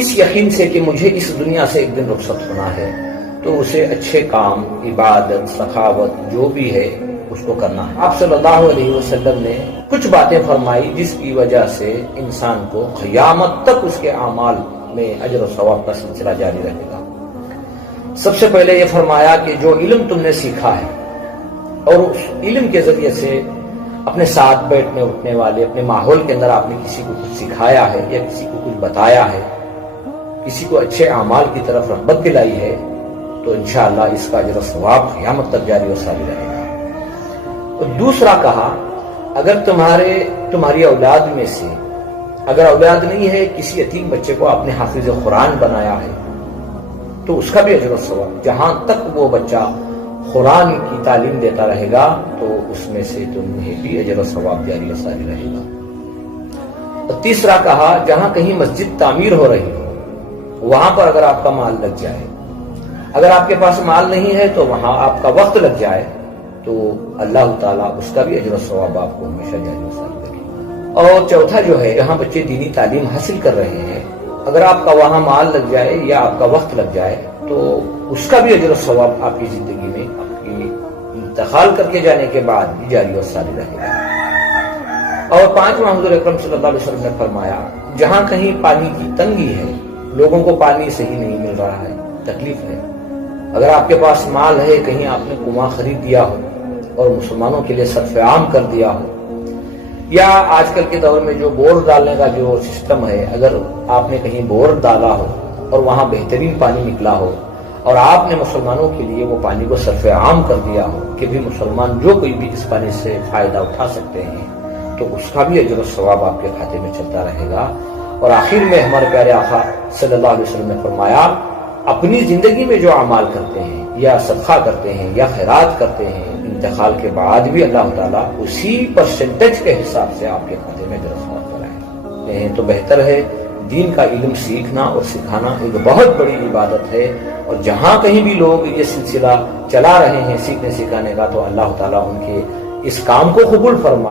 اس یقین سے کہ مجھے اس دنیا سے ایک دن رخصت ہونا ہے تو اسے اچھے کام، عبادت، سخاوت جو بھی ہے اس کو کرنا ہے۔ آپ صلی اللہ علیہ وسلم نے کچھ باتیں فرمائی جس کی وجہ سے انسان کو قیامت تک اس کے اعمال میں اجر و ثواب کا سلسلہ جاری رہے گا۔ سب سے پہلے یہ فرمایا کہ جو علم تم نے سیکھا ہے اور اس علم کے ذریعے سے اپنے ساتھ بیٹھنے اٹھنے والے اپنے ماحول کے اندر آپ نے کسی کو کچھ سکھایا ہے یا کسی کو کچھ بتایا ہے، کسی کو اچھے اعمال کی طرف رغبت دلائی ہے، تو انشاءاللہ اس کا اجر و ثواب قیامت تک جاری و ساری رہے گا۔ اور دوسرا کہا، اگر تمہاری اولاد میں سے اگر اولاد نہیں ہے، کسی یتیم بچے کو آپ نے حافظ قرآن بنایا ہے تو اس کا بھی اجر و ثواب، جہاں تک وہ بچہ قرآن کی تعلیم دیتا رہے گا تو اس میں سے تمہیں بھی اجر و ثواب جاری و ساری رہے گا۔ اور تیسرا کہا، جہاں کہیں مسجد تعمیر ہو رہی ہو وہاں پر اگر آپ کا مال لگ جائے، اگر آپ کے پاس مال نہیں ہے تو وہاں آپ کا وقت لگ جائے تو اللہ تعالیٰ اس کا بھی اجر و ثواب آپ کو ہمیشہ جاری و ساری رکھے گا۔ اور چوتھا جو ہے، جہاں بچے دینی تعلیم حاصل کر رہے ہیں، اگر آپ کا وہاں مال لگ جائے یا آپ کا وقت لگ جائے تو اس کا بھی اجر و ثواب آپ کی زندگی میں آپ کی انتقال کر کے جانے کے بعد بھی جاری و ساری رہے گا۔ اور پانچواں، حضور اکرم صلی اللہ علیہ وسلم نے فرمایا، جہاں کہیں پانی کی تنگی ہے، لوگوں کو پانی صحیح نہیں مل رہا ہے، تکلیف ہے، اگر آپ کے پاس مال ہے، کہیں آپ نے کنواں خرید دیا ہو اور مسلمانوں کے لیے صرف عام کر دیا ہو، یا آج کل کے دور میں جو بور ڈالنے کا جو سسٹم ہے، اگر آپ نے کہیں بور ڈالا ہو اور وہاں بہترین پانی نکلا ہو اور آپ نے مسلمانوں کے لیے وہ پانی کو صرف عام کر دیا ہو کہ بھی مسلمان جو کوئی بھی اس پانی سے فائدہ اٹھا سکتے ہیں، تو اس کا بھی اجر و ثواب آپ کے کھاتے میں چلتا رہے گا۔ اور آخر میں ہمارے پیارے آقا صلی اللہ علیہ وسلم نے فرمایا، اپنی زندگی میں جو اعمال کرتے ہیں یا صدقہ کرتے ہیں یا خیرات کرتے ہیں، انتقال کے بعد بھی اللہ تعالیٰ اسی پرسنٹیج کے حساب سے آپ کے کھاتے میں اجر و ثواب کرائیں۔ تو بہتر ہے، دین کا علم سیکھنا اور سکھانا ایک بہت بڑی عبادت ہے، اور جہاں کہیں بھی لوگ یہ سلسلہ چلا رہے ہیں سیکھنے سکھانے کا، تو اللہ تعالیٰ ان کے اس کام کو قبول فرمائے۔